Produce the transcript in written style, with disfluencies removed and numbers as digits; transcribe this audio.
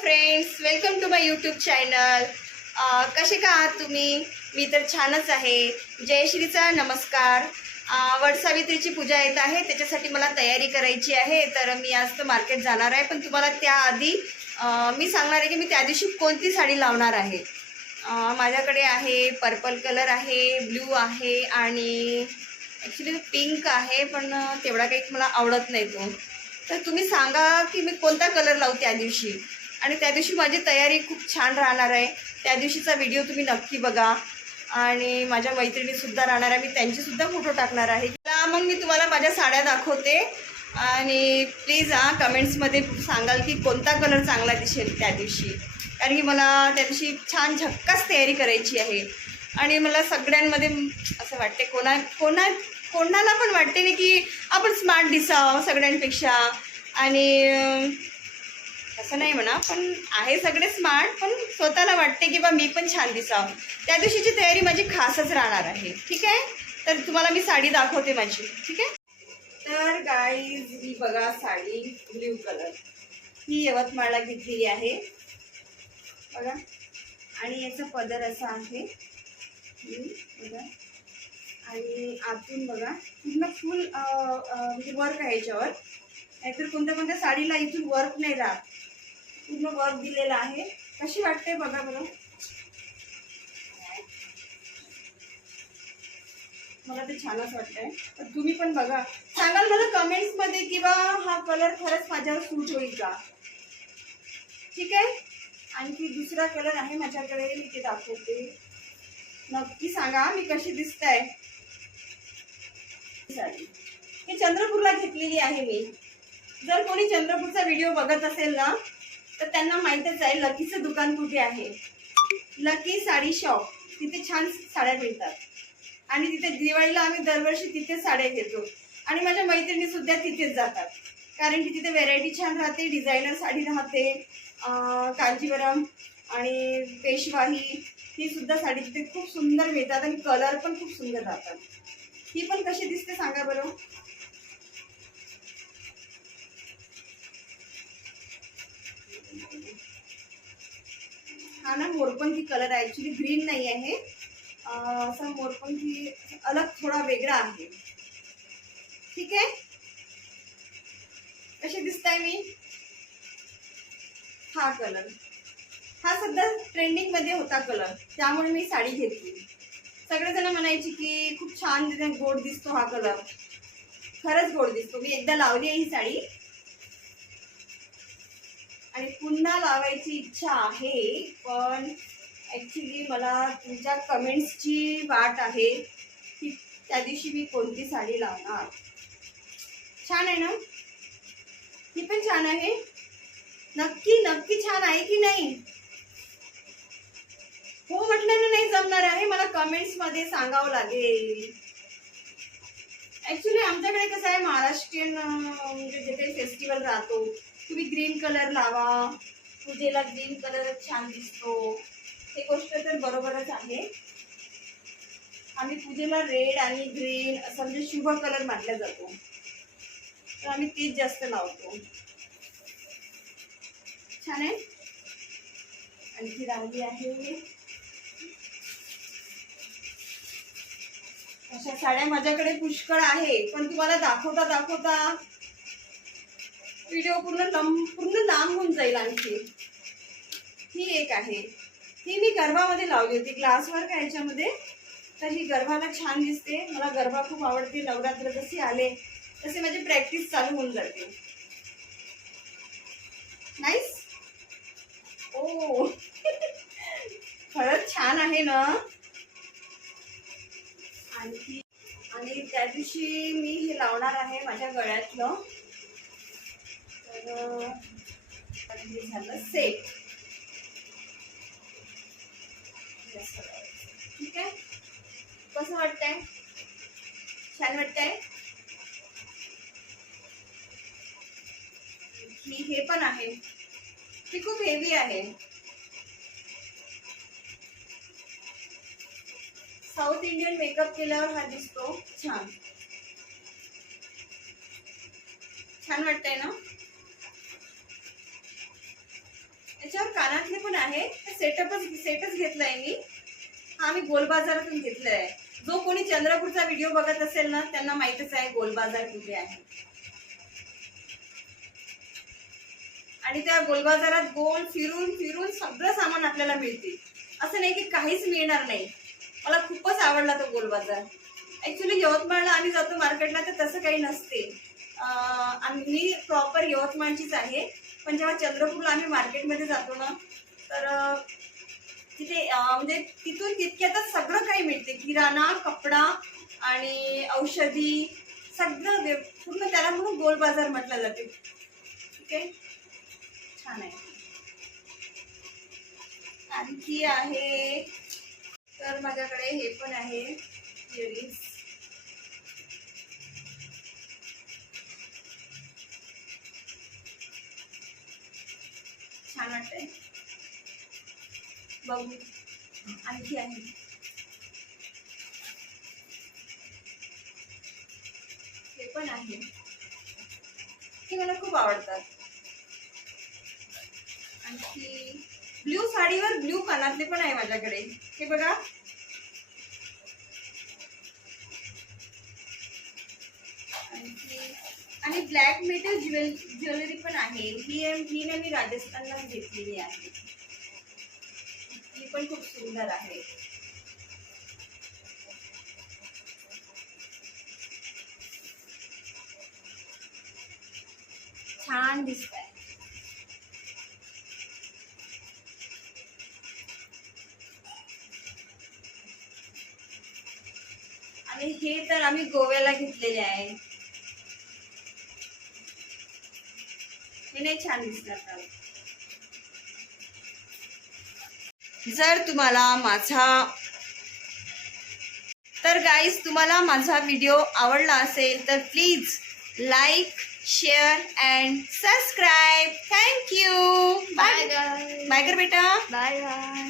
Friends, welcome to my YouTube channel. कसे का आहात तुम्ही? मी तर छानच आहे. जयश्रीचा नमस्कार. वटसावित्रीची पूजा येत आहे, त्याच्यासाठी मला तयारी करायची आहे. तर मी आज तर मार्केट जाणार आहे, पण तुम्हाला त्याआधी मी सांगणार आहे की मी त्या दिवशी कोणती साडी लावणार आहे. माझ्याकडे आहे पर्पल कलर आहे, ब्ल्यू आहे आणि ॲक्च्युली पिंक आहे, पण तेवढा काही मला आवडत नाही तो. तर तुम्ही सांगा की मी कोणता कलर लावू त्या दिवशी. आणि त्या दिवशी माझी तयारी खूप छान राहणार आहे. त्या दिवशीचा व्हिडिओ तुम्ही नक्की बघा. आणि माझ्या मैत्रिणीसुद्धा राहणार आहे, मी त्यांचेसुद्धा फोटो टाकणार आहे. मग मी तुम्हाला माझ्या साड्या दाखवते. आणि प्लीज कमेंट्समध्ये सांगाल की कोणता कलर चांगला दिसेल त्या दिवशी. कारण की मला त्या दिवशी छान झक्कास तयारी करायची आहे. आणि मला सगळ्यांमध्ये असं वाटते, कोणाला पण वाटते नाही की आपण स्मार्ट दिसावं सगळ्यांपेक्षा. आणि असं नाही म्हणा, पण आहे सगळे स्मार्ट, पण स्वतःला वाटते की बा मी पण छान दिसावं. त्या दिवशीची तयारी माझी खासच राहणार आहे. ठीक आहे, तर तुम्हाला मी साडी दाखवते माझी. ठीक आहे. तर गाईज, ही बघा साडी ब्ल्यू कलर, ही यवतमाळला घेतलेली आहे बघा. आणि याचा पदर असा आहे बघा. आणि आतून बघा पूर्ण फुल म्हणजे वर्क आहे याच्यावर. नाहीतर कोणत्या साडीला इथून वर्क नाही राहत, पूर्ण वर्क दिलेला आहे. कशी वाटते बघा बरं. मला ते छानच वाटतंय. तर तुम्ही पण बघा, सांगाल मला कमेंट्समध्ये की बा हा कलर खरंच माझ्यावर सूट होईल का. ठीक आहे. आणखी दुसरा कलर आहे माझ्याकडे, मी ते दाखवते. नक्की सांगा मी कशी दिसताय. साडी ही चंद्रपूरला घेतलेली आहे मी. जर कोणी चंद्रपूरचा व्हिडिओ बघत असेल ना, तर त्यांना माहीतच आहे लकीचं दुकान कुठे आहे. लकी साडी शॉप, तिथे छान साड्या मिळतात. आणि तिथे दिवाळीला आम्ही दरवर्षी तिथे साड्या घेतो. आणि माझ्या मैत्रिणी सुद्धा तिथेच जातात, कारण की तिथे व्हेरायटी छान राहते, डिझायनर साडी राहते, कांजीवरम आणि पेशवाही ही सुद्धा साडी तिथे खूप सुंदर मिळतात. आणि कलर पण खूप सुंदर राहतात. ही पण कशी दिसते सांगा बरं. हा ना मोरपंखी कलर आहे, ऍक्च्युली ग्रीन नाही आहे. असा मोरपंखी अलग थोडा वेगळा आहे. ठीक आहे. कशी दिसताय मी. हा कलर हा सध्या ट्रेंडिंग मध्ये होता कलर, त्यामुळे मी साडी घेतली. सगळेजण म्हणायची की खूप छान गोड दिसतो हा कलर. खरंच गोड दिसतो. मी एकदा लावली आहे ही साडी आणि पुन्हा लावायची इच्छा आहे. पण ॲक्च्युली मला तुमच्या कमेंट्सची वाट आहे की त्या दिवशी मी कोणती साडी लावणार. छान आहे ना. ही पण छान आहे. नक्की नक्की छान आहे की नाही. हो म्हटल्यानं नाही जमणार आहे, मला कमेंट्समध्ये सांगावं लागेल. ॲक्च्युली आमच्याकडे कसं आहे, महाराष्ट्रीयन म्हणजे जे काही फेस्टिवल राहतो, तुम्ही ग्रीन कलर लावा, पूजेला ग्रीन कलर छान दिसतो, ही गोष्ट तर बरोबरच आहे. आम्ही पूजेला रेड आणि ग्रीन असं म्हणजे शुभ कलर मानला जातो, तर आम्ही तीच जास्त लावतो. छान आहे. आणखी राहिली आहे. अशा साड्या माझ्याकडे पुष्कळ आहे, पण तुम्हाला दाखवता दाखवता व्हिडिओ पूर्ण लांब होऊन जाईल. आणखी ही एक आहे, ही मी गरबामध्ये लावली होती, ग्लासवर का ह्याच्यामध्ये. तर ही गरबाला छान दिसते. मला गरबा खूप आवडते. नवरात्र जसे आले तसे माझी प्रॅक्टिस चालू होऊन जाते. नाईस. ओ खरंच छान आहे ना. आणि त्या दिवशी मी हे लावणार आहे माझ्या गळ्यातलं. तर हे झालं सेट. ठीक आहे. कसं वाटतंय. छान वाटतंय. हे पण आहे, ती खूप हेवी आहे. साऊथ इंडियन मेकअप केल्यावर हा दिसतो छान. छान वाटतंय ना. त्याच्यावर कानातले पण आहे. सेटच घेतलाय मी. हा मी गोल बाजारातून घेतलाय. जो कोणी चंद्रपूरचा व्हिडिओ बघत असेल ना त्यांना माहितच आहे गोल बाजार कुठे आहे. आणि त्या गोल बाजारात गोल फिरून फिरून सगळं सामान आपल्याला मिळते. असं नाही की काहीच मिळणार नाही. मला खूपच आवडला तो गोल बाजार. ऍक्च्युली यवतमाळला आम्ही जातो मार्केटला तर तसं काही नसते. मी प्रॉपर यवतमाळचीच आहे. पण जेव्हा चंद्रपूरला आम्ही मार्केटमध्ये जातो ना तर तिथे म्हणजे तिथून तितक्यातच सगळं काही मिळते. किराणा, कपडा आणि औषधी सगळं पूर्ण त्याला म्हणून गोल बाजार म्हटलं जाते. ठीक आहे, छान आहे. आणखी आहे तर माझ्याकडे हे पण आहे इयरिंग्स. छान वाटतंय बघू. आणखी आहे हे पण आहे. हे मला खूप आवडतात. आणखी ब्ल्यू साडीवर ब्ल्यू कानातले पण आहे माझ्याकडे. हे बघा, आणि ब्लॅक मेटल ज्वेलरी पण आहे. ही मी राजस्थानला घेतलेली आहे. ही पण खूप सुंदर आहे. छान दिसत आहे. आणि हे तर आम्ही गोव्याला घेतलेले आहे. हे नाही छान दिसणार का? जर तुम्हाला माझा व्हिडिओ आवडला असेल तर please like, share and subscribe. Thank you. Bye bye कर बेटा. Bye bye.